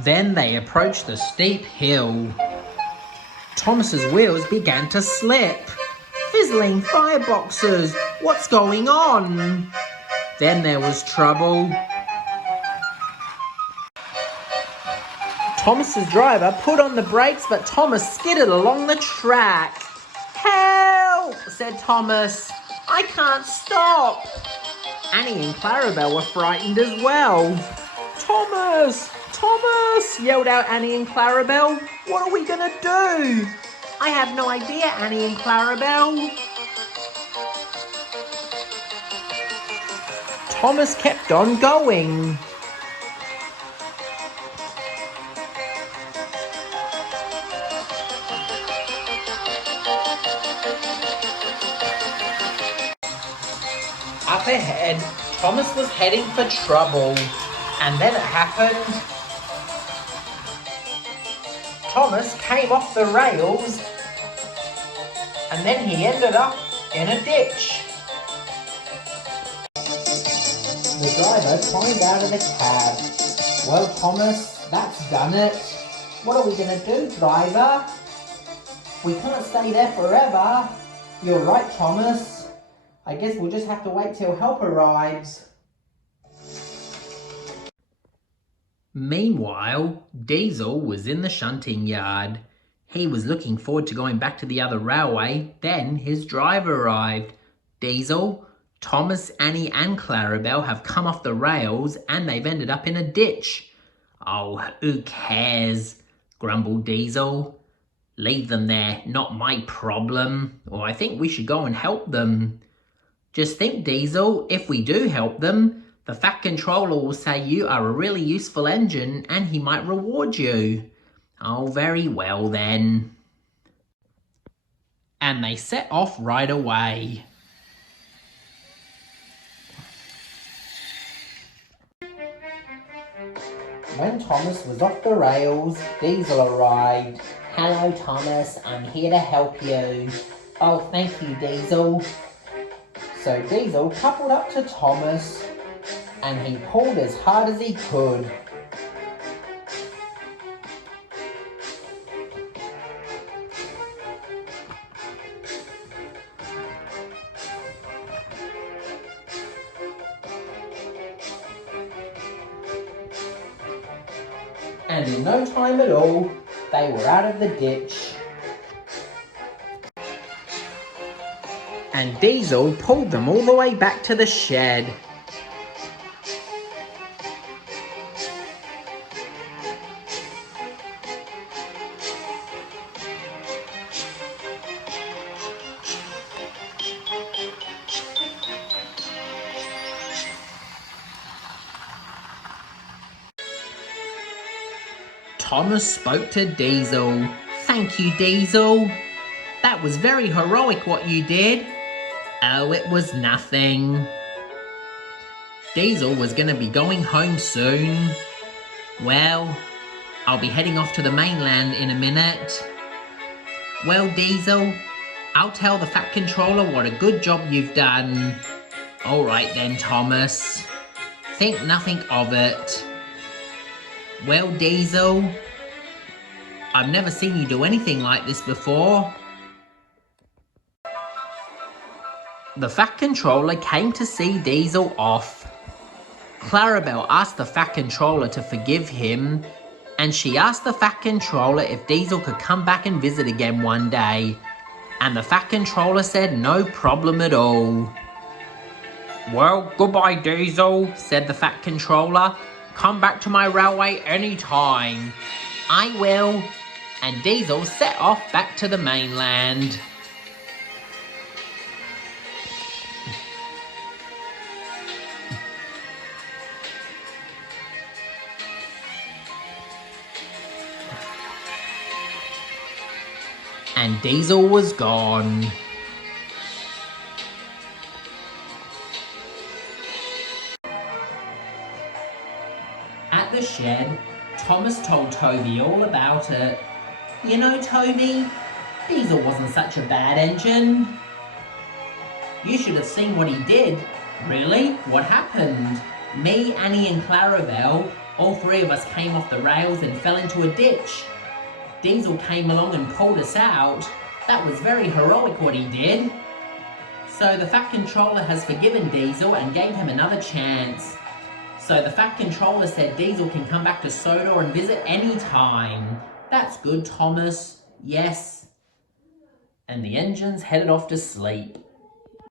Then they approached the steep hill. Thomas's wheels began to slip. Fizzling fireboxes! What's going on? Then there was trouble. Thomas's driver put on the brakes, but Thomas skidded along the track. "Help!" said Thomas. "I can't stop." Annie and Clarabelle were frightened as well. "Thomas! Thomas!" yelled out Annie and Clarabelle. "What are we gonna do?" "I have no idea, Annie and Clarabelle." Thomas kept on going. Up ahead, Thomas was heading for trouble, and then it happened. Thomas came off the rails, and then he ended up in a ditch. The driver climbed out of the cab. "Well, Thomas, that's done it. What are we going to do, driver? We can't stay there forever." "You're right, Thomas. I guess we'll just have to wait till help arrives." Meanwhile, Diesel was in the shunting yard. He was looking forward to going back to the other railway. Then his driver arrived. "Diesel, Thomas, Annie and Clarabelle have come off the rails and they've ended up in a ditch." "Oh, who cares?" grumbled Diesel. "Leave them there, not my problem. Or I think we should go and help them." "Just think, Diesel, if we do help them, the Fat Controller will say you are a really useful engine and he might reward you." "Oh, very well then." And they set off right away. When Thomas was off the rails, Diesel arrived. "Hello, Thomas, I'm here to help you." "Oh, thank you, Diesel." So Diesel coupled up to Thomas and he pulled as hard as he could. And in no time at all, they were out of the ditch. And Diesel pulled them all the way back to the shed. Thomas spoke to Diesel. "Thank you, Diesel. That was very heroic what you did." "Oh, it was nothing." Diesel was going to be going home soon. "Well, I'll be heading off to the mainland in a minute." "Well, Diesel, I'll tell the Fat Controller what a good job you've done." "All right then, Thomas. Think nothing of it." "Well, Diesel, I've never seen you do anything like this before." The Fat Controller came to see Diesel off. Clarabelle asked the Fat Controller to forgive him, and she asked the Fat Controller if Diesel could come back and visit again one day. And the Fat Controller said no problem at all. "Well, goodbye, Diesel," said the Fat Controller. "Come back to my railway anytime." "I will." And Diesel set off back to the mainland. And Diesel was gone. At the shed, Thomas told Toby all about it. "You know, Toby, Diesel wasn't such a bad engine." "You should have seen what he did." "Really? What happened?" "Me, Annie and Clarabelle All three of us came off the rails and fell into a ditch. Diesel came along and pulled us out. That was very heroic what he did. So the Fat Controller has forgiven Diesel and gave him another chance. So the Fat Controller said Diesel can come back to Sodor and visit anytime. That's good, Thomas. Yes. And the engines headed off to sleep.